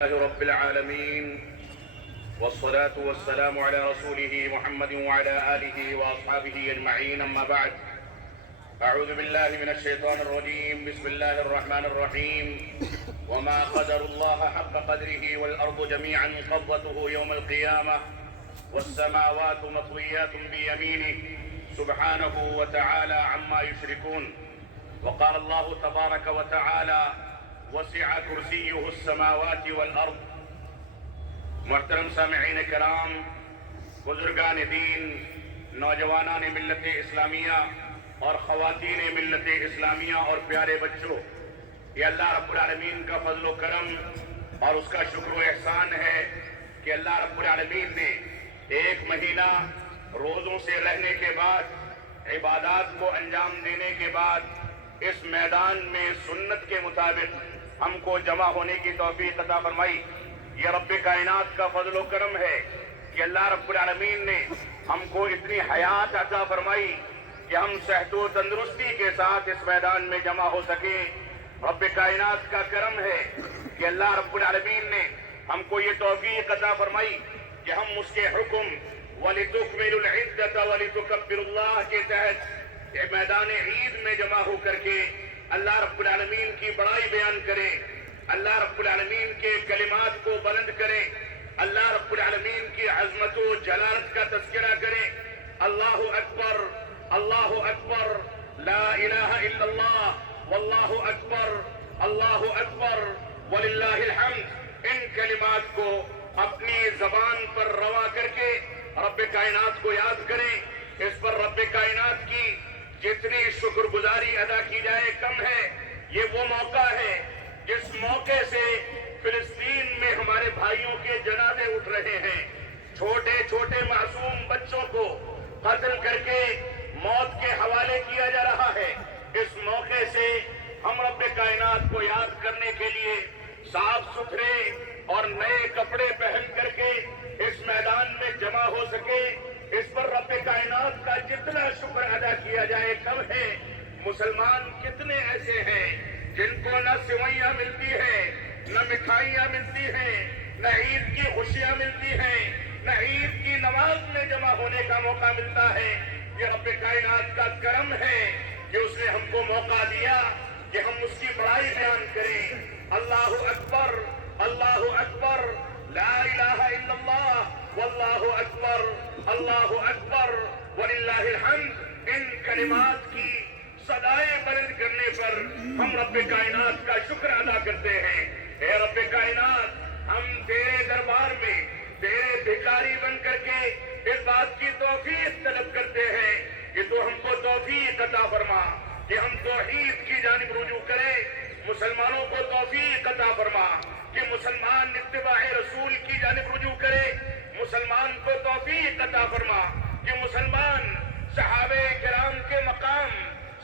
لله رب العالمين والصلاة والسلام على رسوله محمد وعلى آله وأصحابه أجمعين، أما بعد. أعوذ بالله من الشيطان الرجيم. بسم الله الرحمن الرحيم. وما قدر الله حق قدره والأرض جميعا قبضته يوم القيامة والسماوات مطويات بيمينه سبحانه وتعالى عما يشركون. وقال الله تبارك وتعالى: وسع کرسیہ السماوات والارض. محترم سامعین کرام، بزرگان دین، نوجوانان ملت اسلامیہ اور خواتین ملت اسلامیہ اور پیارے بچوں، یہ اللہ رب العالمین کا فضل و کرم اور اس کا شکر و احسان ہے کہ اللہ رب العالمین نے ایک مہینہ روزوں سے رہنے کے بعد، عبادات کو انجام دینے کے بعد اس میدان میں سنت کے مطابق ہم کو جمع ہونے کی توفیق عطا فرمائی. یہ رب کائنات کا فضل و کرم ہے کہ اللہ رب العالمین نے ہم کو اتنی حیات عطا فرمائی کہ ہم صحت و تندرستی کے ساتھ اس میدان میں جمع ہو سکیں. رب کائنات کا کرم ہے کہ اللہ رب العالمین نے ہم کو یہ توفیق عطا فرمائی کہ ہم اس کے حکم وَلِتُكْمِلُوا الْعِدَّةَ وَلِتُكَبِّرُوا اللَّهَ کے تحت میدان عید میں جمع ہو کر کے اللہ رب العالمین کی بڑائی بیان کریں، اللہ رب العالمین کے کلمات کو بلند کریں، اللہ رب العالمین کی عظمت و جلالت کا تذکرہ کریں. اللہ اکبر، اللہ اکبر، لا الہ الا اللہ، واللہ اکبر، اللہ اکبر، وللہ الحمد. ان کلمات کو اپنی زبان پر روا کر کے رب کائنات کو یاد کریں. اس پر رب کائنات کی جتنی شکر گزاری ادا کی جائے کم ہے. یہ وہ موقع ہے جس موقع سے فلسطین میں ہمارے بھائیوں کے جنازے اٹھ رہے ہیں. چھوٹے چھوٹے معصوم بچوں کو قتل کر کے موت کے حوالے کیا جا رہا ہے. اس موقع سے ہم رب کائنات کو یاد کرنے کے لیے صاف ستھرے اور نئے کپڑے پہن کر کے اس میدان میں جمع ہو سکے. اس پر رب کائنات کا جتنا شکر ادا کیا جائے کم ہے. مسلمان کتنے ایسے ہیں جن کو نہ سوئیاں ملتی ہیں، نہ مٹھائیاں ملتی ہیں، نہ عید کی خوشیاں ملتی ہیں، نہ عید کی نماز میں جمع ہونے کا موقع ملتا ہے. یہ رب کائنات کا کرم ہے کہ اس نے ہم کو موقع دیا کہ ہم اس کی بڑائی بیان کریں. اللہ اکبر، اللہ اکبر، لا الہ الا اللہ، واللہ اکبر، اللہ اکبر، وللہ الحمد. ان کلمات کی صدائیں بلند کرنے پر ہم رب کائنات کا شکر ادا کرتے ہیں. اے رب کائنات، ہم تیرے دربار میں تیرے بھکاری بن کر کے اس بات کی توفیق طلب کرتے ہیں کہ تو ہم کو توفیق عطا فرما کہ ہم توحید کی جانب رجوع کریں. مسلمانوں کو توفیق عطا فرما کہ مسلمان اتباع رسول کی جانب رجوع کرے. مسلمان کو توفیق عطا فرما کہ مسلمان صحابہ کرام کے مقام،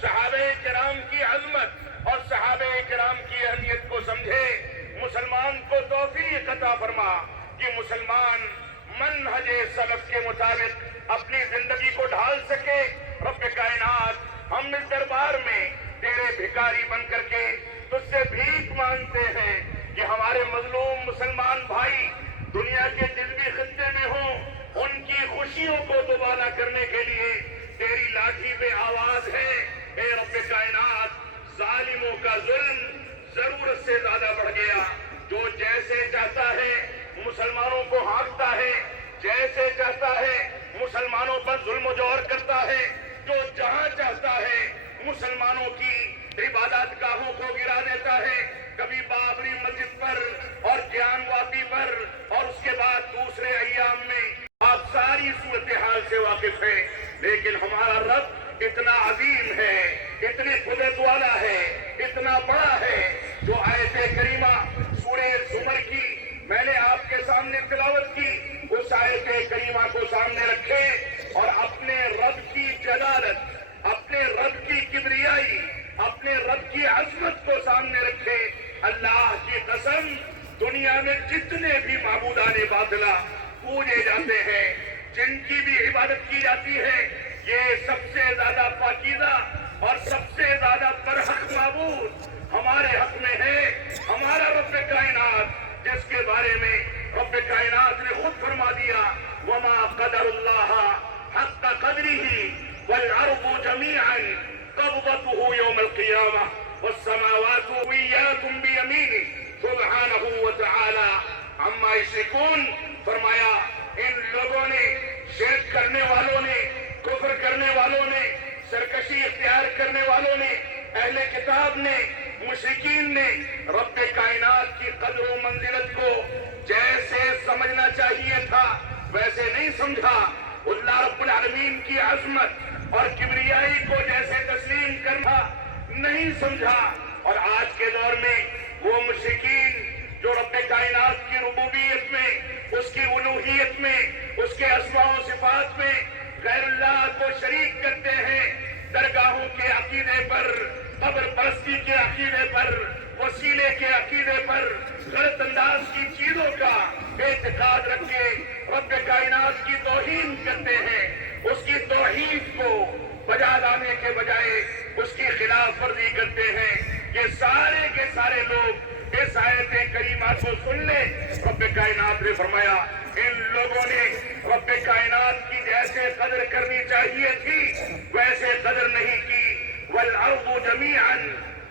صحابہ کرام کی عظمت اور صحابہ کرام کی اہمیت کو سمجھے. مسلمان کو توفیق عطا فرما کہ مسلمان منہج سلف کے مطابق اپنی زندگی کو ڈھال سکے. رب کائنات، ہم اس دربار میں تیرے بھکاری بن کر کے تجھ سے بھیک مانگتے ہیں کہ ہمارے مظلوم مسلمان بھائی دنیا کے جس بھی خطے میں ہوں، ان کی خوشیوں کو دوبارہ کرنے کے لیے تیری لاٹھی پہ آواز ہے. اے رب کائنات، ظالموں کا ظلم ضرورت سے زیادہ بڑھ گیا. جو جیسے چاہتا ہے مسلمانوں کو ہانکتا ہے، جیسے چاہتا ہے مسلمانوں پر ظلم و جور کرتا ہے، جو جہاں چاہتا ہے مسلمانوں کی عبادت گاہوں کو گرا دیتا ہے. کبھی بابری مسجد پر اور جان واپی پر، اور اس کے بعد دوسرے ایام میں آپ ساری صورتحال سے واقف ہیں. لیکن ہمارا رب اتنا عظیم ہے، اتنی قدرت والا ہے، اتنا بڑا ہے، جو آیت کریمہ سورہ زمر کی میں نے آپ کے سامنے تلاوت کی، اس آیت کریمہ کو سامنے رکھے اور اپنے رب کی جلالت، اپنے رب کی کبریائی، اپنے رب کی عظمت کو سامنے رکھے. اللہ کی قسم، دنیا میں جتنے بھی معبودان باطلہ پوجے جاتے ہیں، جن کی بھی عبادت کی جاتی ہے، یہ سب سے زیادہ پاکیزہ اور سب سے زیادہ برحق معبود ہمارے حق میں ہے ہمارا رب کائنات، جس کے بارے میں رب کائنات نے خود فرما دیا وما قدر اللہ حق قدره والارض جميعا قبضته يوم القيامة والسماوات مطويات بيمينه سبحانه وتعالى عما يشركون. فرمایا ان لوگوں نے، شرک کرنے والوں نے، کفر کرنے والوں نے، سرکشی اختیار کرنے والوں نے، اہل کتاب نے، مشرکین نے رب کائنات کی قدر و منزلت کو جیسے سمجھنا چاہیے تھا ویسے نہیں سمجھا. اللہ رب العالمین کی عظمت اور کبریائی کو جیسے تسلیم کرنا نہیں سمجھا. اور آج کے دور میں وہ مشرکین جو رب کائنات کی ربوبیت میں، اس کی الوہیت میں، اس کے اسماء و صفات میں غیر اللہ کو شریک کرتے ہیں، درگاہوں کے عقیدے پر، قبر پرستی کے عقیدے پر، وسیلے کے عقیدے پر، غلط انداز کی چیزوں کا اعتقاد رکھ کے رب کائنات کی توہین کرتے ہیں. اس کی توحید کو بجا لانے کے بجائے اس کی خلاف ورزی کرتے ہیں. یہ سارے کے سارے لوگ اس آیت کریمہ کو سن لیں. رب کائنات نے فرمایا ان لوگوں نے رب کائنات کی جیسے قدر کرنی چاہیے تھی ویسے قدر نہیں کی. والارض جميعا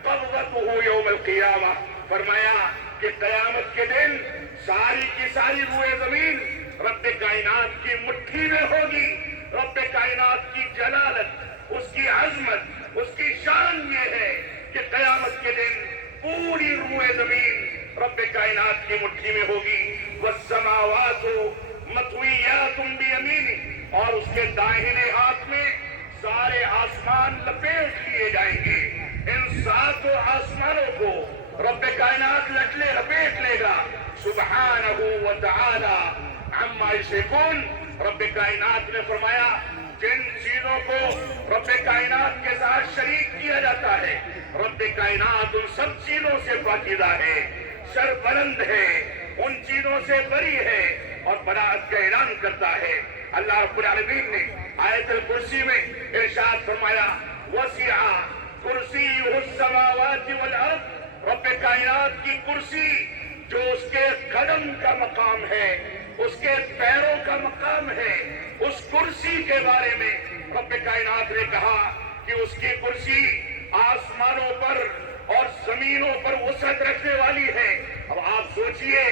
قبضته يوم القيامة. فرمایا کہ قیامت کے دن ساری کی ساری روئے زمین رب کائنات کی مٹھی میں ہوگی. رب کائنات کی جلالت، اس کی عظمت، اس کی شان یہ ہے کہ قیامت کے دن پوری روئے زمین رب کائنات کی مٹھی میں ہوگی. والسماوات مطویات بیمینہ. اور اس کے داہنے ہاتھ میں سارے آسمان لپیٹ لیے جائیں گے. ان ساتوں آسمانوں کو رب کائنات لپیٹ لے گا. سبحانہ وتعالی عما یشرکون. رب کائنات نے فرمایا جن چیزوں کو رب کائنات کے ساتھ شریک کیا جاتا ہے رب کائنات ان سب چیزوں سے پاکیزہ ہے، سربلند ہے، ان چیزوں سے بری ہے اور براءت کا اعلان کرتا ہے. اللہ رب العالمین نے آیت الکرسی میں ارشاد فرمایا وسع کرسیہ السماوات والارض. رب کائنات کی کرسی جو اس کے قدم کا مقام ہے، اس کے پیروں کا مقام ہے، اس کرسی کے بارے میں رب کائنات نے کہا کہ اس کی کرسی آسمانوں پر اور زمینوں پر وسعت رکھنے والی ہے. اب آپ سوچئے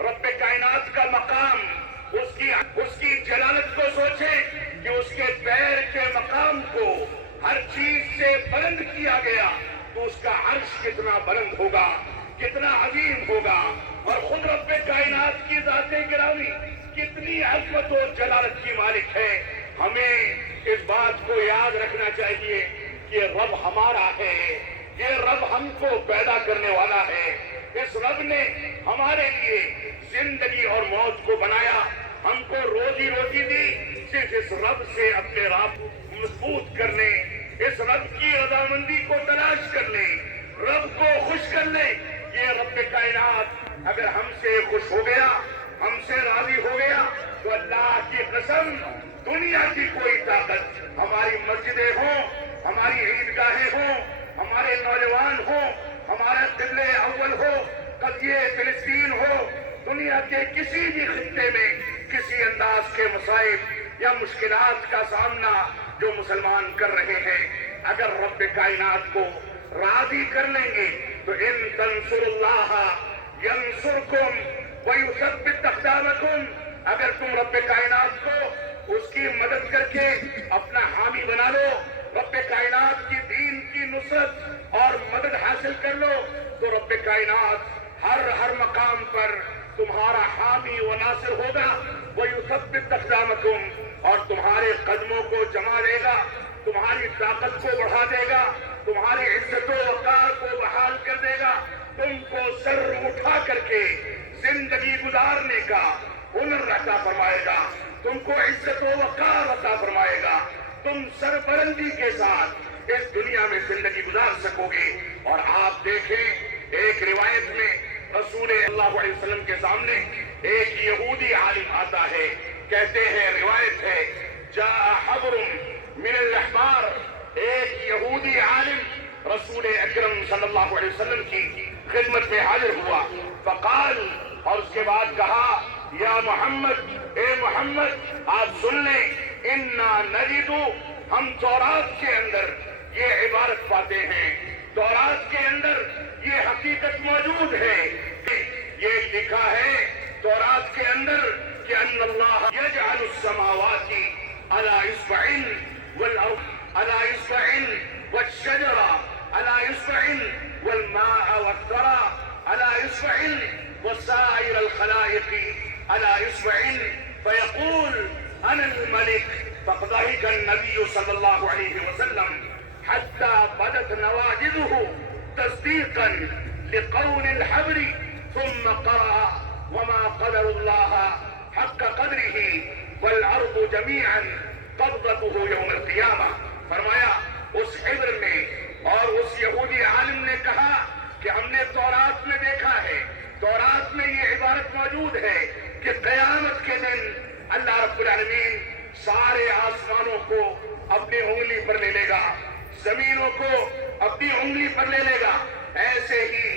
رب کائنات کا مقام، اس کی جلالت کو سوچیں کہ اس کے پیر کے مقام کو ہر چیز سے بلند کیا گیا تو اس کا عرش کتنا بلند ہوگا، کتنا عظیم ہوگا. اور خود رب کائنات کی ذات گرامی کتنی عظمت و جلالت کی مالک ہے. ہمیں اس بات کو یاد رکھنا چاہیے کہ رب ہمارا ہے، یہ رب ہم کو پیدا کرنے والا ہے. اس رب نے ہمارے لیے زندگی اور موت کو بنایا، ہم کو روزی روٹی دی. صرف اس رب سے اپنے رابطے مضبوط کرنے، اس رب کی رضامندی کو تلاش کرنے، رب کو خوش کرنے. یہ رب کائنات اگر ہم سے خوش ہو گیا، ہم سے راضی ہو گیا تو اللہ کی قسم دنیا کی کوئی طاقت، ہماری مسجدیں ہوں، ہماری عیدگاہیں ہوں، ہمارے نوجوان ہوں، ہمارا قبلہ اول ہو، قضیہ فلسطین ہو، دنیا کے کسی بھی خطے میں کسی انداز کے مصائب یا مشکلات کا سامنا جو مسلمان کر رہے ہیں، اگر رب کائنات کو راضی کر لیں گے تو ان تنصر اللہ ینصرکم ویثبت اقدامکم. اگر تم رب کائنات کو اس کی مدد کر کے اپنا حامی بنا لو، رب کائنات کی دین کی نصرت اور مدد حاصل کر لو تو رب کائنات ہر مقام پر تمہارا حامی و ناصر ہوگا. ویثبت اقدامکم. اور تمہارے قدموں کو جما دے گا، تمہاری طاقت کو بڑھا دے گا، تمہاری عزت و وقار کو بحال کر دے گا، تم کو سر اٹھا کر کے زندگی گزارنے کا ہنر عطا فرمائے گا، تم کو عزت و وقار عطا فرمائے گا، تم سربلندی کے ساتھ اس دنیا میں زندگی گزار سکو گے. اور آپ دیکھیں ایک روایت میں رسول اللہ علیہ وسلم کے سامنے ایک یہودی عالم آتا ہے، کہتے ہیں روایت ہے جاء حبر من الاحبار. ایک یہودی عالم رسول اکرم صلی اللہ علیہ وسلم کی خدمت میں حاضر ہوا. فقال اور اس کے بعد کہا یا محمد، اے محمد آپ سن لیں، انا نجدو، ہم تورات کے اندر یہ عبارت پاتے ہیں، تورات کے اندر یہ حقیقت موجود ہے، یہ لکھا ہے تورات کے اندر کہ ان اللہ یجعل السماوات علی اصبع والارض علی اصبع والشجر علی اصبع والماء والثرى على اصبع وسائر الخلائق على اصبع فيقول انا الملك. فضحك النبي صلى الله عليه وسلم حتى بدت نواجذه تصديقا لقول الحبر، ثم قرأ وما قدر الله حق قدره والارض جميعا قبضته يوم القيامة. فرمایا اس حبر نے اور اس یہودی عالم نے کہا کہ ہم نے تورات میں دیکھا ہے، تورات میں یہ عبارت موجود ہے کہ قیامت کے دن اللہ رب العالمین سارے آسمانوں کو اپنی انگلی پر لے لے گا، زمینوں کو اپنی انگلی پر لے لے گا، ایسے ہی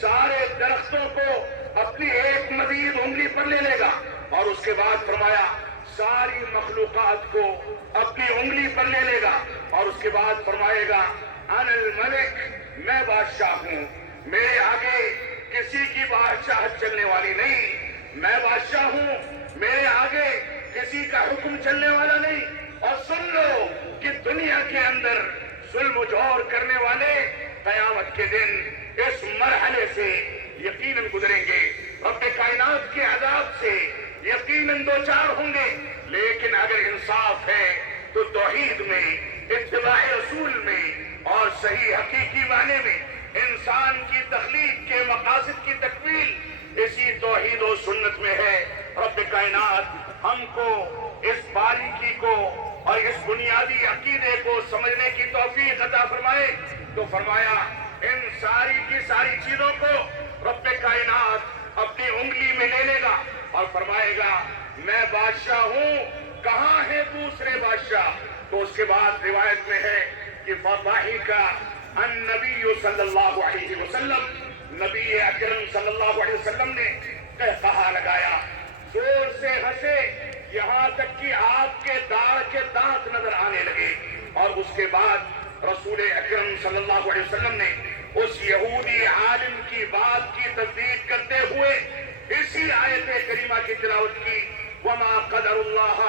سارے درختوں کو اپنی ایک مزید انگلی پر لے لے گا، اور اس کے بعد فرمایا ساری مخلوقات کو اپنی انگلی پر لے لے گا، اور اس کے بعد فرمائے گا انا الملک، میں بادشاہ ہوں، میرے آگے کسی کی بادشاہت چلنے والی نہیں، میں بادشاہ ہوں، میرے آگے کسی کا حکم چلنے والا نہیں. اور سن لو کہ دنیا کے اندر ظلم و جور کرنے والے قیامت کے دن اس مرحلے سے یقیناً گزریں گے، رب کائنات کے عذاب سے یقیناً دوچار ہوں گے. لیکن اگر انصاف ہے تو توحید میں، اتباع رسول میں اور صحیح حقیقی معنی میں انسان کی تخلیق کے مقاصد کی تکمیل اسی توحید و سنت میں ہے. رب کائنات ہم کو اس باریکی کو اور اس بنیادی عقیدے کو سمجھنے کی توفیق عطا فرمائے. تو فرمایا ان ساری کی ساری چیزوں کو رب کائنات اپنی انگلی میں لے لے گا اور فرمائے گا میں بادشاہ ہوں، کہاں ہے دوسرے بادشاہ. تو اس کے بعد روایت میں ہے کہ فضحک النبی صلی اللہ علیہ وسلم، نبی اکرم صلی اللہ علیہ وسلم نے کہا لگایا، زور سے ہنسے، یہاں تک کہ آپ کے داڑھ کے دانت نظر آنے لگے. اور اس کے بعد رسول اکرم صلی اللہ علیہ وسلم نے اس یہودی عالم کی بات کی تصدیق کرتے ہوئے اسی آیت کریمہ کی تلاوت کی، وما قدر اللہ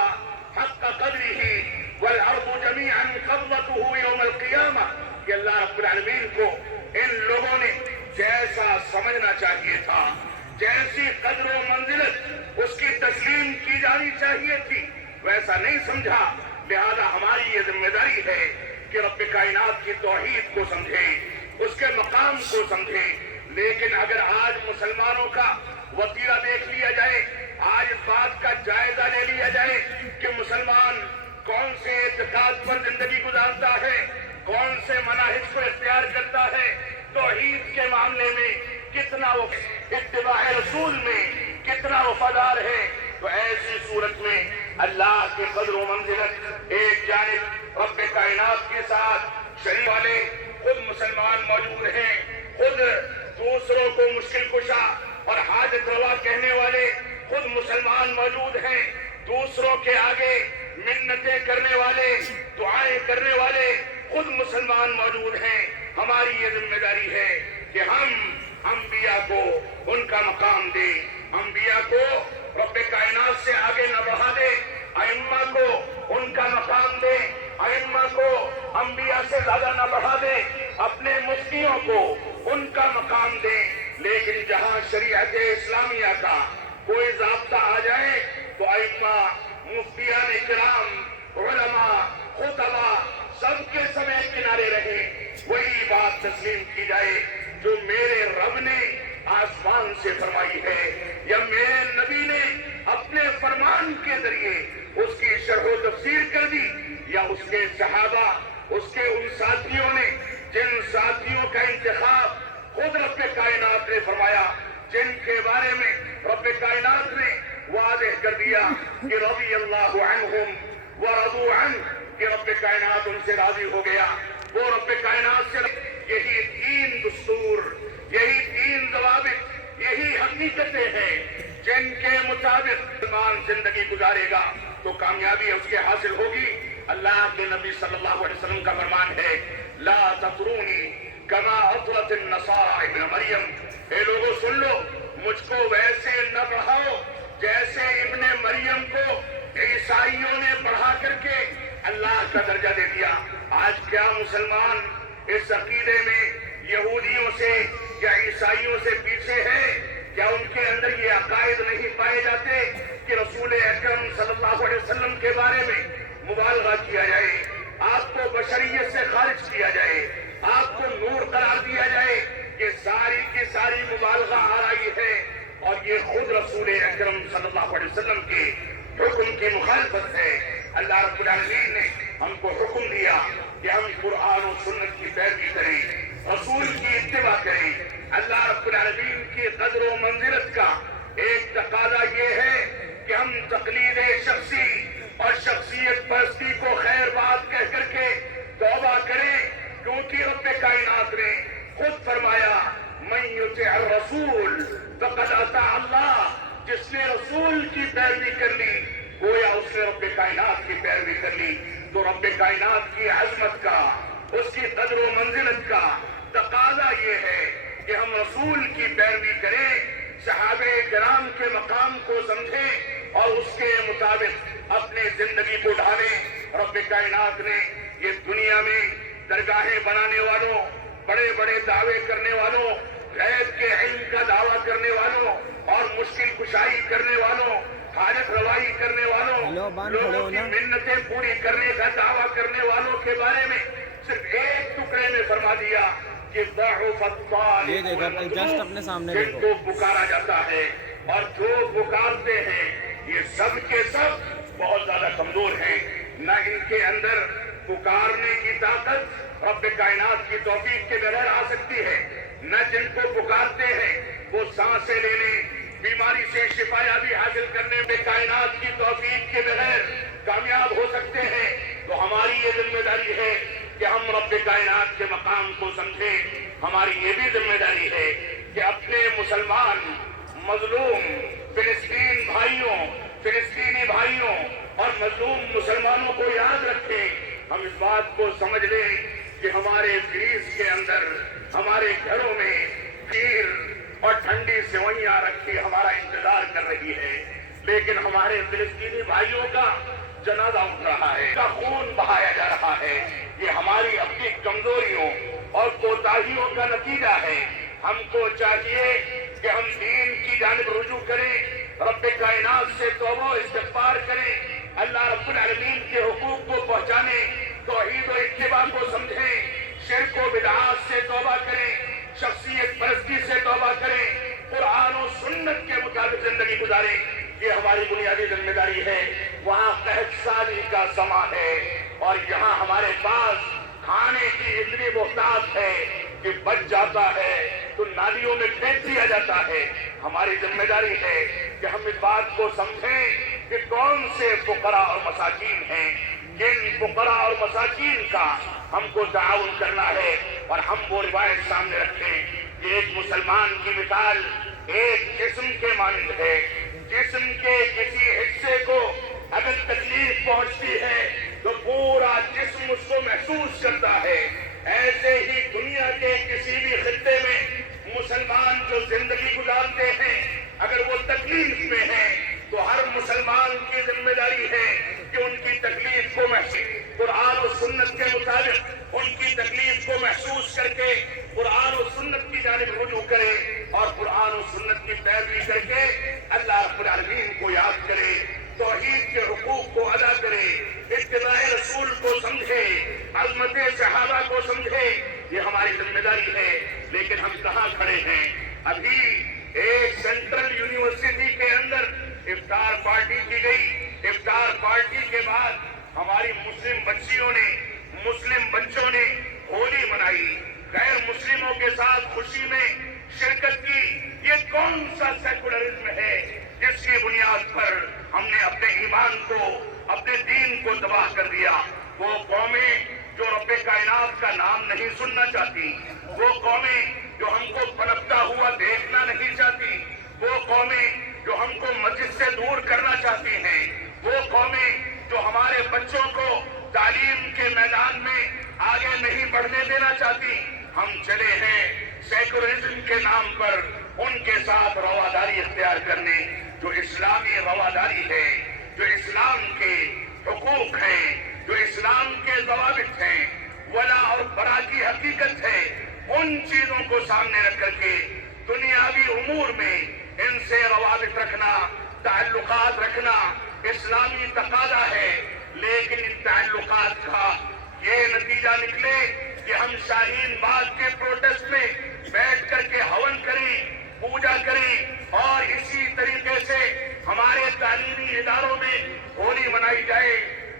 حق قدرہ والارض جميعا قبضته يوم القیامہ. کہ اللہ رب العالمین کو ان لوگوں نے جیسا سمجھنا چاہیے تھا، جیسی قدر و منزلت اس کی تسلیم کی جانی چاہیے تھی، ویسا نہیں سمجھا. لہذا ہماری یہ ذمہ داری ہے کہ رب کائنات کی توحید کو سمجھیں، اس کے مقام کو سمجھیں. لیکن اگر آج مسلمانوں کا وتیرہ دیکھ لیا جائے، آج اس بات کا جائزہ لے لیا جائے کہ مسلمان کون سے اعتقاد پر زندگی گزارتا ہے، کون سے مناہج کو اختیار کرتا ہے، توحید کے معاملے میں کتنا اتباع رسول میں کتنا وفادار ہے، تو ایسی صورت میں اللہ کی قدر و منزلت ایک جانب رب کائنات کے ساتھ شریف والے خود مسلمان موجود ہیں، خود دوسروں کو مشکل کشا اور حاجت روا کہنے والے خود مسلمان موجود ہیں، دوسروں کے آگے منتیں کرنے والے، دعائیں کرنے والے خود مسلمان موجود ہیں. ہماری یہ ذمہ داری ہے کہ ہم انبیاء کو ان کا مقام دیں، انبیاء کو رب کائنات سے آگے نہ بڑھا دے، ائمہ کو ان کا مقام دیں، ائمہ کو انبیاء سے زیادہ نہ بڑھا دے، اپنے مفتیوں کو ان کا مقام دیں. لیکن جہاں شریعت اسلامیہ کا کوئی ضابطہ آ جائے تو ائمہ، مفتیان کرام، علماء، خطباء سب کے سمیت کنارے رہے، وہی بات تسلیم کی جائے جو میرے رب نے آسمان سے فرمائی ہے یا میرے نبی نے اپنے فرمان کے ذریعے اس کی شرح و تفسیر کر دی، یا اس کے صحابہ، اس کے ان ساتھیوں نے جن ساتھیوں کا انتخاب خود رب کائنات نے فرمایا، جن کے بارے میں رب کائنات نے واضح کر دیا کہ رضی اللہ عنہم ورضوا عنہ، کہ رب کائنات ان سے راضی ہو گیا، وہ رب کائنات سے. یہی تین دستور، یہی تین ضوابط، یہی حقیقتیں ہیں جن کے مطابق مسلمان زندگی گزارے گا تو کامیابی اس کے حاصل ہوگی۔ اللہ کے نبی صلی اللہ علیہ وسلم کا فرمان ہے لا تطرونی کما اطرت النصارى ابن مریم، اے لوگوں سن لو، مجھ کو ویسے نہ بڑھاؤ جیسے ابن مریم کو عیسائیوں نے بڑھا کر کے اللہ کا درجہ دے دیا۔ آج کیا مسلمان اس عقیدے میں یہودیوں سے یا عیسائیوں سے پیچھے ہے؟ کیا ان کے اندر یہ عقائد نہیں پائے جاتے کہ رسول اکرم صلی اللہ علیہ وسلم کے بارے میں مبالغہ کیا جائے، آپ کو بشریت سے خارج کیا جائے، آپ کو نور قرار دیا جائے؟ یہ ساری کی ساری مبالغہ آرائی ہے اور یہ خود رسول اکرم صلی اللہ علیہ وسلم کے حکم کی مخالفت ہے۔ اللہ رب العالمین نے ہم کو حکم دیا کہ ہم قرآن و سنت کی پیروی کریں، رسول کی اتباع کریں۔ اللہ رب العالمین کی قدر و منزلت کا ایک تقاضا یہ ہے کہ ہم تقلید شخصی اور شخصیت پرستی کو خیر بات کہہ کر کے توبہ کریں، کیونکہ رب کائنات نے خود فرمایا من یطع الرسول فقد اطاع اللہ، جس نے رسول کی پیروی کر لی گویا اس نے رب کائنات کی پیروی کر لی۔ تو رب کائنات کی عظمت کا، اس کی قدر و منزلت کا تقاضا یہ ہے کہ ہم رسول کی پیروی کریں، صحابہ کرام کے مقام کو سمجھیں اور اس کے مطابق اپنے زندگی کو ڈھالیں۔ رب کائنات نے یہ دنیا میں درگاہیں بنانے والوں، بڑے بڑے دعوے کرنے والوں، غیب کے علم کا دعویٰ کرنے والوں اور مشکل کشائی کرنے والوں، حاجت روائی کرنے والوں، لوگوں کی منتیں پوری کرنے کا دعویٰ کرنے والوں کے بارے میں صرف ایک ٹکڑے میں فرما دیا کہ ضعف الطالب والمطلوب، جن کو پکارا جاتا ہے اور جو پکارتے ہیں یہ سب کے سب بہت زیادہ کمزور ہیں، نہ ان کے اندر پکارنے کی طاقت رب کائنات کی توفیق کے بغیر آ سکتی ہے، نہ جن کو پکارتے ہیں وہ سانسیں لینے، بیماری سے شفا یابی حاصل کرنے میں کائنات کی توفیق کے بغیر کامیاب ہو سکتے ہیں۔ تو ہماری یہ ذمہ داری ہے کہ ہم رب کائنات کے مقام کو سمجھیں۔ ہماری یہ بھی ذمہ داری ہے کہ اپنے مسلمان مظلوم فلسطینی بھائیوں اور مظلوم مسلمانوں کو یاد رکھیں۔ ہم اس بات کو سمجھ لیں کہ ہمارے فریز کے اندر، ہمارے گھروں میں کھیر اور ٹھنڈی سیوئیاں رکھی ہمارا انتظار کر رہی ہے، لیکن ہمارے فلسطینی بھائیوں کا جنازہ اٹھ رہا ہے، کا خون بہایا جا رہا ہے۔ یہ ہماری اپنی کمزوریوں اور کوتاہیوں کا نتیجہ ہے۔ ہم کو چاہیے کہ ہم دین کی جانب رجوع کریں، رب کائنات سے توبہ و استغفار کریں، اللہ رب العالمین کے حقوق کو پہنچانے، توحید و اتباع کو سمجھیں، شرک و بدعات سے توبہ کریں، شخصیت پرستی سے توبہ کریں، قرآن و سنت کے مطابق زندگی گزاریں۔ یہ ہماری بنیادی ذمہ داری ہے۔ وہاں قحط سالی کا سماں ہے اور یہاں ہمارے پاس کھانے کی اتنی محتاج ہے کہ بچ جاتا ہے تو نالیوں میں پھینک دیا جاتا ہے۔ ہماری ذمہ داری ہے کہ ہم اس بات کو سمجھیں کہ کون سے فقراء اور مساکین ہیں، جن فقراء اور مساکین کا ہم کو تعاون کرنا ہے، اور ہم وہ روایت سامنے رکھیں کہ ایک مسلمان کی مثال ایک جسم کے مانند ہے۔ جسم کے کسی حصے کو اگر تکلیف پہنچتی ہے تو پورا جسم اس کو محسوس کرتا ہے۔ ایسے ہی دنیا کے کسی بھی خطے میں مسلمان جو زندگی گزارتے ہیں اگر وہ تکلیف میں ہیں تو ہر مسلمان کی ذمہ داری ہے کہ ان کی تکلیف کو محسوس قرآن و سنت کے مطابق ان کی تکلیف کو محسوس کر کے قرآن و سنت کی جانب رجوع کرے اور قرآن و سنت کی پیروی کر کے اللہ رب العالمین کو یاد کرے، توحید کے حقوق کو ادا کرے، اتباع رسول کو سمجھے، عظمت صحابہ کو سمجھے۔ یہ ہماری ذمہ داری ہے، لیکن ہم کہاں کھڑے ہیں؟ ابھی ایک سینٹرل یونیورسٹی کے اندر افطار پارٹی کی گئی۔ افطار پارٹی کے بعد ہماری مسلم بچوں نے ہولی منائی، غیر مسلموں کے ساتھ خوشی میں شرکت کی۔ یہ کون سا سیکولرزم ہے جس کی بنیاد پر ہم نے اپنے ایمان کو، اپنے دین کو تباہ کر دیا؟ وہ قومیں جو رب کائنات کا نام نہیں سننا چاہتی، وہ قومیں جو ہم کو پنپتا ہوا دیکھنا نہیں چاہتی، وہ قومیں جو ہم کو مسجد سے دور کرنا چاہتی ہیں، وہ قومیں جو ہمارے بچوں کو تعلیم کے میدان میں آگے نہیں بڑھنے دینا چاہتی، ہم چلے ہیں سیکولرزم کے نام پر ان کے ساتھ رواداری اختیار کرنے۔ جو اسلامی رواداری ہے، جو اسلام کے حقوق ہیں، جو اسلام کے ضوابط ہیں، ولا اور برا کی حقیقت ہے، ان چیزوں کو سامنے رکھ کر کے دنیاوی امور میں ان سے روابط رکھنا، تعلقات رکھنا اسلامی تقاضا ہے۔ لیکن ان تعلقات کا یہ نتیجہ نکلے کہ ہم شاہین باغ کے پروٹیسٹ میں بیٹھ کر کے ہون کریں، پوجا کریں، اور اسی طریقے سے ہمارے تعلیمی اداروں میں ہولی منائی جائے،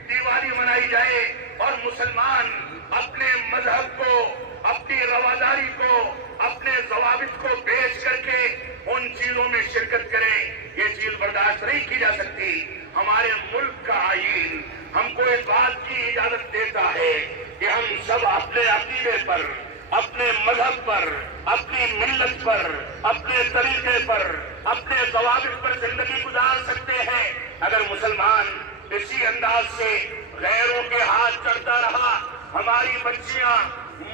دیوالی منائی جائے، اور مسلمان اپنے مذہب کو، اپنی رواداری کو، اپنے ضوابط کو پیش کر کے ان چیزوں میں شرکت کریں۔ یہ چیز برداشت نہیں کی جا سکتی۔ ہمارے ملک کا آئین ہم کو اس بات کی اجازت دیتا ہے کہ ہم سب اپنے عقیدے پر، اپنے مذہب پر، اپنی ملت پر، اپنے طریقے پر، اپنے ضوابط پر زندگی گزار سکتے ہیں۔ اگر مسلمان اسی انداز سے غیروں کے ہاتھ چڑھتا رہا، ہماری بچیاں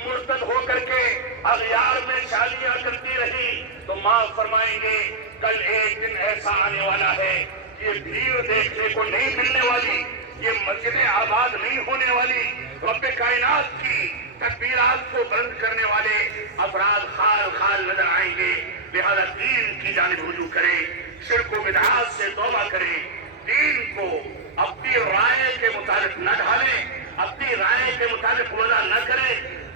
مرتد ہو کر کے اغیار میں شادیاں کرتی رہی، تو معاف فرمائیں گے کل ایک دن ایسا آنے والا ہے، یہ بھیڑ دیکھنے کو نہیں ملنے والی، یہ مسجدیں آباد نہیں ہونے والی، رب کائنات کی تکبیرات کو بلند کرنے والے افراد خال خال نظر آئیں گے۔ لہذا دین کی جانب رجوع کریں، شرک و بدعات سے توبہ کریں، دین کو اپنی رائے کے مطابق نہ ڈھالیں، اپنی رائے کے مطابق وضع نہ کریں،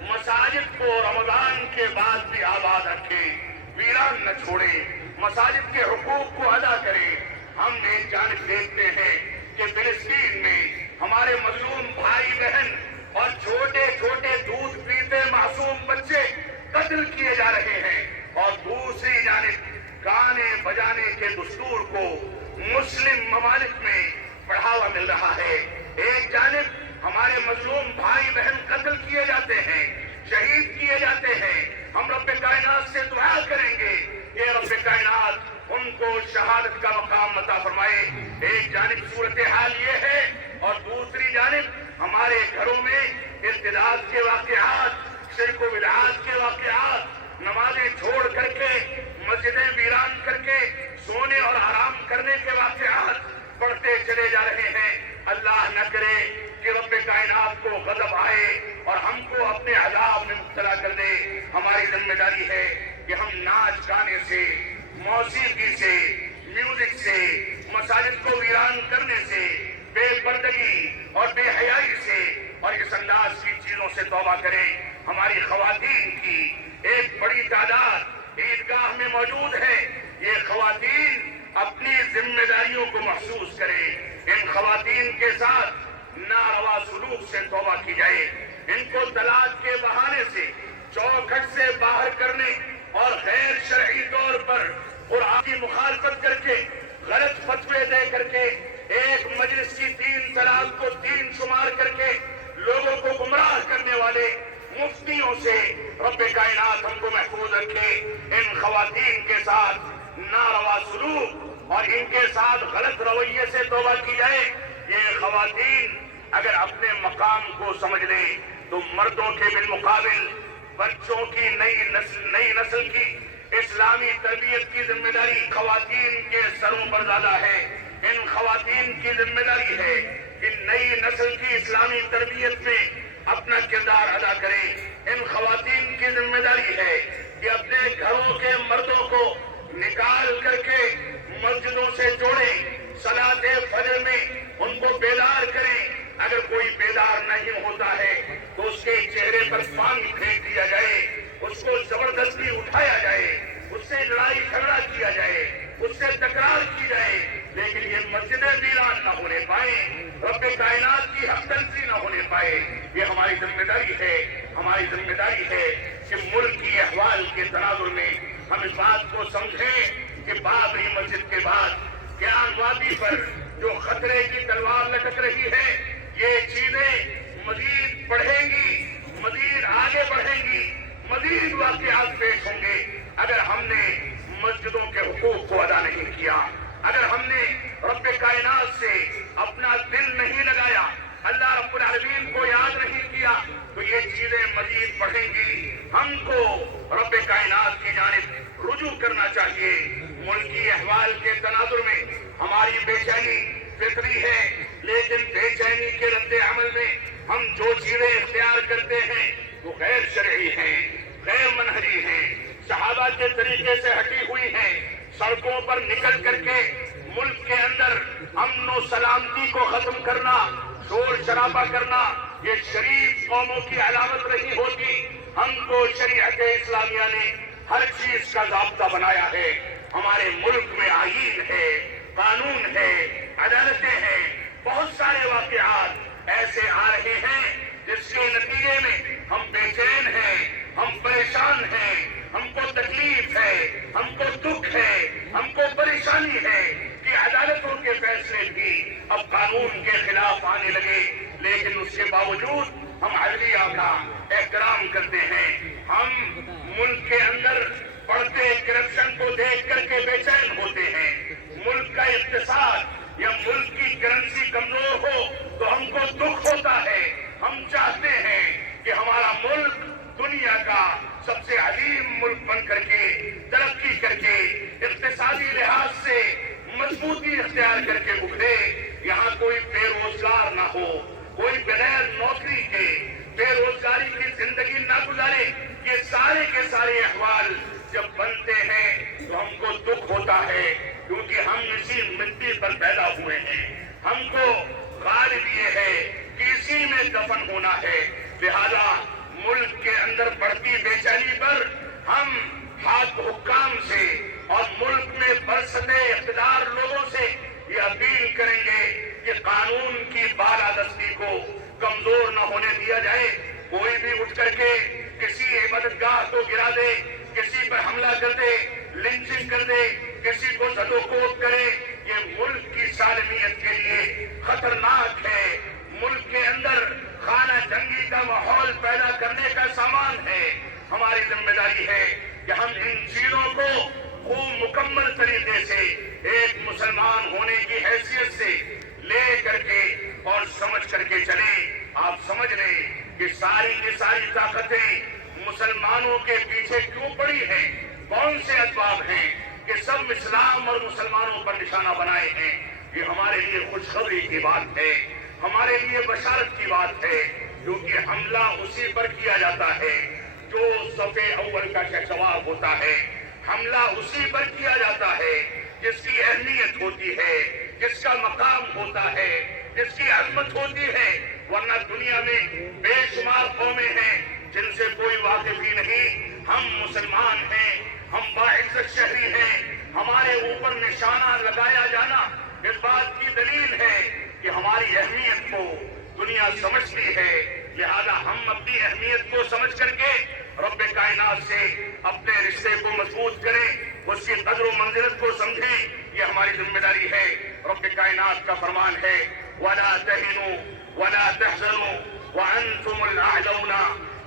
مساجد کو رمضان کے بعد بھی آباد رکھیں، ویران نہ چھوڑیں، مساجد کے حقوق کو ادا کریں۔ ہم ایک جانب دیکھتے ہیں کہ فلسطین میں ہمارے مظلوم بھائی بہن اور چھوٹے چھوٹے دودھ پیتے معصوم بچے قتل کیے جا رہے ہیں، اور دوسری جانب گانے بجانے کے دستور کو مسلم ممالک میں بڑھاوا مل رہا ہے۔ ایک جانب ہمارے مظلوم بھائی بہن قتل کیے جاتے ہیں، شہید کیے جاتے ہیں۔ ہم رب کائنات سے دعا کریں گے کہ رب کائنات ان کو شہادت کا مقام عطا فرمائے۔ ایک جانب صورتحال یہ ہے، اور دوسری جانب ہمارے گھروں میں ارتداد کے واقعات، شرک و بدعات کے واقعات، نمازیں چھوڑ کر کے مسجدیں ویران کر کے سونے اور آرام کرنے کے واقعات بڑھتے چلے جا رہے ہیں۔ اللہ نہ کرے کہ رب کائنات کو غضب آئے اور ہم کو اپنے عذاب میں مبتلا کر دے۔ ہماری ذمہ داری ہے کہ ہم ناچ گانے سے، موسیقی سے، میوزک سے، مساجد کو ویران کرنے سے، بے پردگی اور بے حیائی سے اور اس انداز کی چیزوں سے توبہ کریں۔ ہماری خواتین کی ایک بڑی تعداد عیدگاہ میں موجود ہے۔ یہ خواتین اپنی ذمہ داریوں کو محسوس کریں، ان خواتین کے ساتھ ناروا سلوک سے توبہ کی جائے، ان کو طلاق کے بہانے سے چوکھٹ سے باہر کرنے اور غیر شرعی طور پر قرآن کی مخالفت کر کے غلط فتوے دے کر کے ایک مجلس کی 3 طلاق کو 3 شمار کر کے لوگوں کو گمراہ کرنے والے مفتیوں سے رب کائنات ہم کو محفوظ رکھے۔ ان خواتین کے ساتھ ناروا سلوک اور ان کے ساتھ غلط رویے سے توبہ کی جائے۔ یہ خواتین اگر اپنے مقام کو سمجھ لیں تو مردوں کے بالمقابل بچوں کی نئی نسل کی اسلامی تربیت کی ذمہ داری خواتین کے سروں پر زیادہ ہے۔ ان خواتین کی ذمہ داری ہے کہ نئی نسل کی اسلامی تربیت میں اپنا کردار ادا کریں۔ ان خواتین کی ذمہ داری ہے کہ اپنے گھروں کے مردوں کو نکال کر کے مسجدوں سے جوڑیں، صلاۃ فجر میں ان کو بیدار کریں۔ اگر کوئی بیدار نہیں ہوتا ہے تو اس کے چہرے پر پانی پھینک دیا جائے، اس کو زبردستی اٹھایا جائے، اس سے لڑائی جھگڑا کیا جائے، اس سے تکرار کی جائے، لیکن یہ مسجدیں ویران نہ ہونے پائیں، رب کائنات کی حق تلفی نہ ہونے پائے۔ یہ ہماری ذمہ داری ہے۔ ہماری ذمہ داری ہے کہ ملک کی احوال کے تناظر میں ہم اس بات کو سمجھیں کہ بابری مسجد کے بعد گیان وادی پر جو خطرے کی تلوار لٹک رہی ہے، یہ چیزیں مزید بڑھیں گی، مزید آگے بڑھیں گی، مزید واقعات پیش ہوں گے۔ اگر ہم نے مسجدوں کے حقوق کو ادا نہیں کیا، اگر ہم نے رب کائنات سے اپنا دل نہیں لگایا، اللہ رب العالمین کو یاد نہیں کیا، تو یہ چیزیں مزید بڑھیں گی۔ ہم کو رب کائنات کی جانب رجوع کرنا چاہیے۔ ملکی احوال کے تناظر میں ہماری بے چینی فطری ہے، لیکن بے چینی کے رد عمل میں ہم جو چیزیں اختیار کرتے ہیں وہ غیر شرعی ہیں، غیر منہجی ہیں، صحابہ کے طریقے سے ہٹی ہوئی ہیں۔ سڑکوں پر نکل کر کے ملک کے اندر امن و سلامتی کو ختم کرنا، شور شرابہ کرنا، یہ شریف قوموں کی علامت نہیں ہوتی۔ ہم کو شریعت اسلامیہ نے ہر چیز کا ضابطہ بنایا ہے۔ ہمارے ملک میں آئین ہے، قانون ہے، عدالتیں ہیں۔ بہت سارے واقعات ایسے آ رہے ہیں جس کے نتیجے میں ہم بے چین ہیں، ہم پریشان ہیں، ہم کو تکلیف ہے، ہم کو دکھ ہے، ہم کو پریشانی ہے کہ عدالتوں کے فیصلے بھی اب قانون کے خلاف آنے لگے، لیکن اس کے باوجود ہم عدلیہ کا احترام کرتے ہیں۔ ہم ملک کے اندر بڑھتے کرپشن کو دیکھ کر کے بے چین ہوتے ہیں۔ ملک کا اقتصاد یا ملک کی کرنسی کمزور ہو تو ہم کو دکھ ہوتا ہے۔ ہم چاہتے ہیں کہ ہمارا ملک دنیا کا سب سے عظیم ملک بن کر کے ترقی کر کے اقتصادی لحاظ سے مضبوطی اختیار کر کے ابھرے۔ یہاں کوئی بے روزگار نہ ہو، کوئی بغیر نوکری کے بے روزگاری کی زندگی نہ گزارے۔ یہ سارے کے سارے احوال جب بنتے ہیں تو ہم کو دکھ ہوتا ہے، کیونکہ ہم اسی مٹی پر پیدا ہوئے ہیں۔ ہم کو غالب یہ ہے کہ اسی میں دفن ہونا ہے۔ لہذا ملک کے اندر بڑھتی بے چینی پر ہم حکام سے اور ملک میں برستے اقتدار لوگوں سے یہ اپیل کریں گے کہ قانون کی بالادستی کو کمزور نہ ہونے دیا جائے۔ کوئی بھی اٹھ کر کے کسی عبادت گاہ کو گرا دے، کسی پر حملہ کر دے، لنچنگ کر دے، کسی کو زد و کوب کرے، یہ ملک کی سالمیت کے لیے خطرناک ہے۔ ملک کے اندر خانہ جنگی کا ماحول پیدا کرنے کا سامان ہے۔ ہماری ذمہ داری ہے کہ ہم ان چیزوں کو خوب مکمل طریقے سے ایک مسلمان ہونے کی حیثیت سے لے کر کے اور سمجھ کر کے چلیں۔ آپ سمجھ لیں کہ ساری کی ساری طاقتیں مسلمانوں کے پیچھے کیوں پڑی ہیں، کون سے اسباب ہیں کہ سب اسلام اور مسلمانوں پر نشانہ بنائے ہیں۔ یہ ہمارے لیے خوشخبری کی بات ہے، ہمارے لیے بشارت کی بات ہے، کیونکہ حملہ اسی پر کیا جاتا ہے جو صفِ اول کا شہسوار ہوتا ہے۔ حملہ اسی پر کیا جاتا ہے جس کی اہمیت ہوتی ہے، جس کا مقام ہوتا ہے، جس کی عظمت ہوتی ہے۔ ورنہ دنیا میں بے شمار قومیں ہیں جن سے کوئی واقف ہی نہیں۔ ہم مسلمان ہیں، ہم باعزت شہری ہیں، ہمارے اوپر نشانہ لگایا جانا اس بات کی دلیل ہے کہ ہماری اہمیت کو دنیا سمجھتی ہے۔ لہذا ہم اپنی اہمیت کو سمجھ کر کے رب کائنات سے اپنے رشتے کو مضبوط کریں، اس کی قدر و منزلت کو سمجھیں، یہ ہماری ذمہ داری ہے۔ رب کائنات کا فرمان ہے وَلَا تَهِنُوا وَلَا تَحْزَنُوا وَأَنْتُمُ الْأَعْلَوْنَ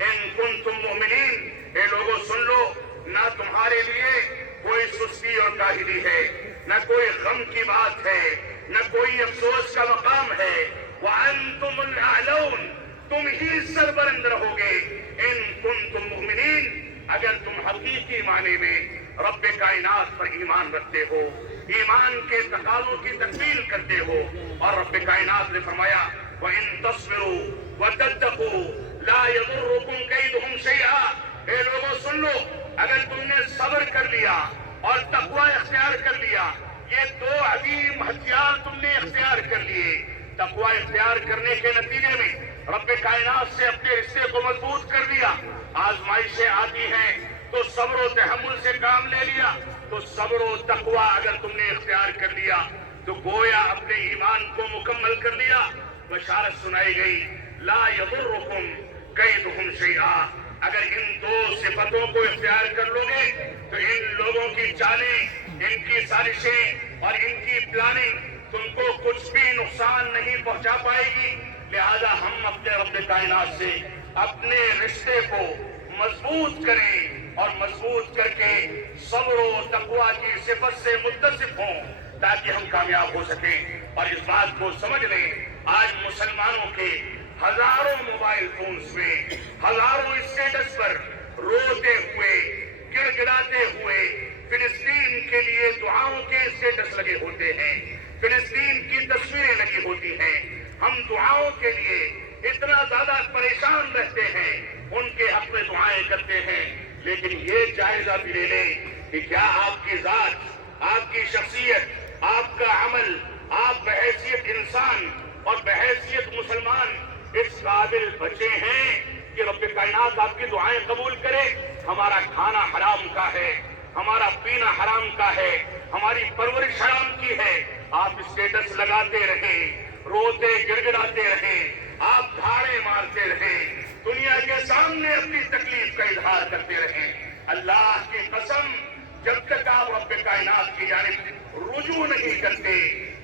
إِن كُنتُم مُؤْمِنِينَ۔ اے لوگوں سن لو، نہ تمہارے لیے کوئی سستی اور کاہلی ہے، نہ کوئی غم کی بات ہے، نہ کوئی افسوس کا مقام ہے۔ وَأَنْتُمُ الْأَعْلَوْنَ، تم ہی سربلند رہو گے۔ ان کنتم مؤمنین، اگر تم حقیقی معنی میں رب کائنات پر ایمان رکھتے ہو، ایمان کے تقاضوں کی تکمیل کرتے ہو۔ اور رب کائنات نے فرمایا وَإِن تَصْبِرُوا وَتَتَّقُوا لَا يَضُرُّكُمْ كَيْدُهُمْ شَيْئًا۔ اے لوگوں سن لو، اگر تم نے صبر کر لیا اور تقوی اختیار کر لیا، یہ دو عظیم ہتھیار تم نے اختیار کر لیے۔ تقوی اختیار کرنے کے نتیجے میں رب کائنات سے اپنے رشتے کو مضبوط کر دیا۔ آزمائشیں آتی ہیں تو صبر و تحمل سے کام لے لیا، تو صبر و تقوی اگر تم نے اختیار کر لیا تو گویا اپنے ایمان کو مکمل کر لیا۔ بشارت سنائی گئی لا یضرکم کیدہم شیئا۔ اگر ان دو صفتوں کو اختیار کر لو گے تو ان لوگوں کی چالیں، ان کی سازشیں اور ان کی پلاننگ تم کو کچھ بھی نقصان نہیں پہنچا پائے گی۔ لہذا ہم اپنے رب کائنات سے اپنے رشتے کو مضبوط کریں، اور مضبوط کر کے صبر و تقوی کی صفت سے متصف ہوں تاکہ ہم کامیاب ہو سکیں۔ اور اس بات کو سمجھ لیں، آج مسلمانوں کے ہزاروں موبائل فونز میں ہزاروں اسٹیٹس پر روتے ہوئے گڑ گڑاتے ہوئے فلسطین کے لیے دعاؤں کے اسٹیٹس لگے ہوتے ہیں، فلسطین کی تصویریں لگی ہوتی ہیں۔ ہم دعاؤں کے لیے اتنا زیادہ پریشان رہتے ہیں، ان کے حق میں دعائیں کرتے ہیں، لیکن یہ جائزہ بھی لے لیں کہ کیا آپ کی ذات، آپ کی شخصیت، آپ کا عمل، آپ بحیثیت انسان اور بحیثیت مسلمان اس قابل بچے ہیں کہ رب کائنات آپ کی دعائیں قبول کرے؟ ہمارا کھانا حرام کا ہے، ہمارا پینا حرام کا ہے، ہماری پرورش حرام کی ہے، آپ اسٹیٹس لگاتے رہیں، روتے گڑ گڑاتے رہیں، آپ دھاڑے مارتے رہیں، دنیا کے سامنے اپنی تکلیف کا اظہار کرتے رہیں۔ اللہ کی قسم، جب تک آپ رب کائنات کی جانب رجوع نہیں کرتے،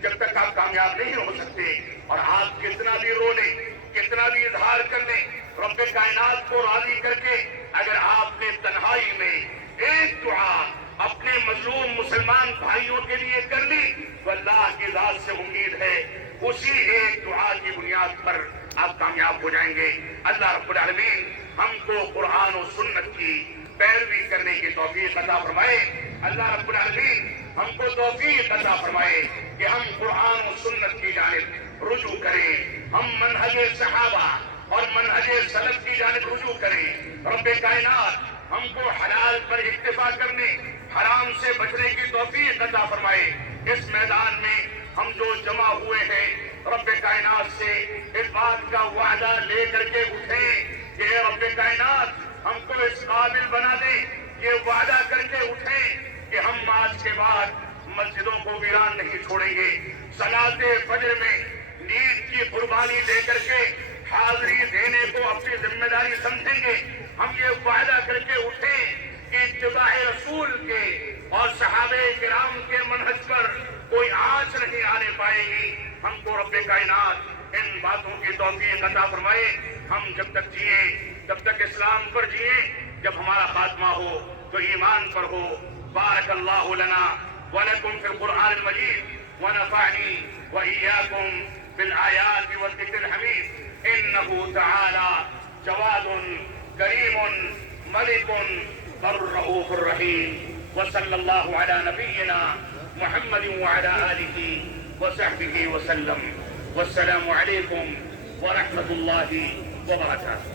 جب تک آپ کامیاب نہیں ہو سکتے۔ اور آپ کتنا بھی رو لیں، کتنا بھی اظہار کر لیں، رب کائنات کو راضی کر کے اگر آپ نے تنہائی میں ایک دعا اپنے مظلوم مسلمان بھائیوں کے لیے کر لی تو اللہ کی ذات سے امید ہے اسی ایک دعا کی بنیاد پر آپ کامیاب ہو جائیں گے۔ اللہ رب العالمین ہم کو قرآن و سنت کی پیروی کرنے کی توفیق عطا فرمائے۔ اللہ رب العالمین ہم کو توفیق عطا فرمائے کہ ہم قرآن و سنت کی جانب رجوع کریں، ہم منہج صحابہ اور منہج سلف کی جانب رجوع کریں۔ رب کائنات ہم کو حلال پر اکتفا کرنے، حرام سے بچنے کی توفیق عطا فرمائے۔ اس میدان میں ہم جو جمع ہوئے ہیں، رب کائنات سے اس بات کا وعدہ لے کر کے اٹھیں کہ اے رب کائنات ہم کو اس قابل بنا دیں، یہ وعدہ کر کے اٹھیں کہ ہم آج کے بعد مسجدوں کو ویران نہیں چھوڑیں گے، صلاۃ فجر میں نیند کی قربانی دے کر کے حاضری دینے کو اپنی ذمہ داری سمجھیں گے۔ ہم یہ وعدہ کر کے اٹھیں کہ اتباع رسول کے اور صحابہ کرام کے منہج پر کوئی آنچ نہیں آنے پائے گی۔ ہم کو رب کائنات ان باتوں کی توفیق عطا فرمائے۔ ہم جب تک جئیں، جب تک اسلام پر جئیں، جب ہمارا خاتمہ ہو تو ایمان پر ہو۔ بارک اللہ لنا ولکم فی القرآن المجید ونفعنی وإياكم بالآيات والذكر الحميد إنه تعالى جواد كريم ملك الرؤوف الرحيم وصلى الله على نبينا محمد وعلى آله وصحبه وسلم والسلام عليكم ورحمة الله وبركاته۔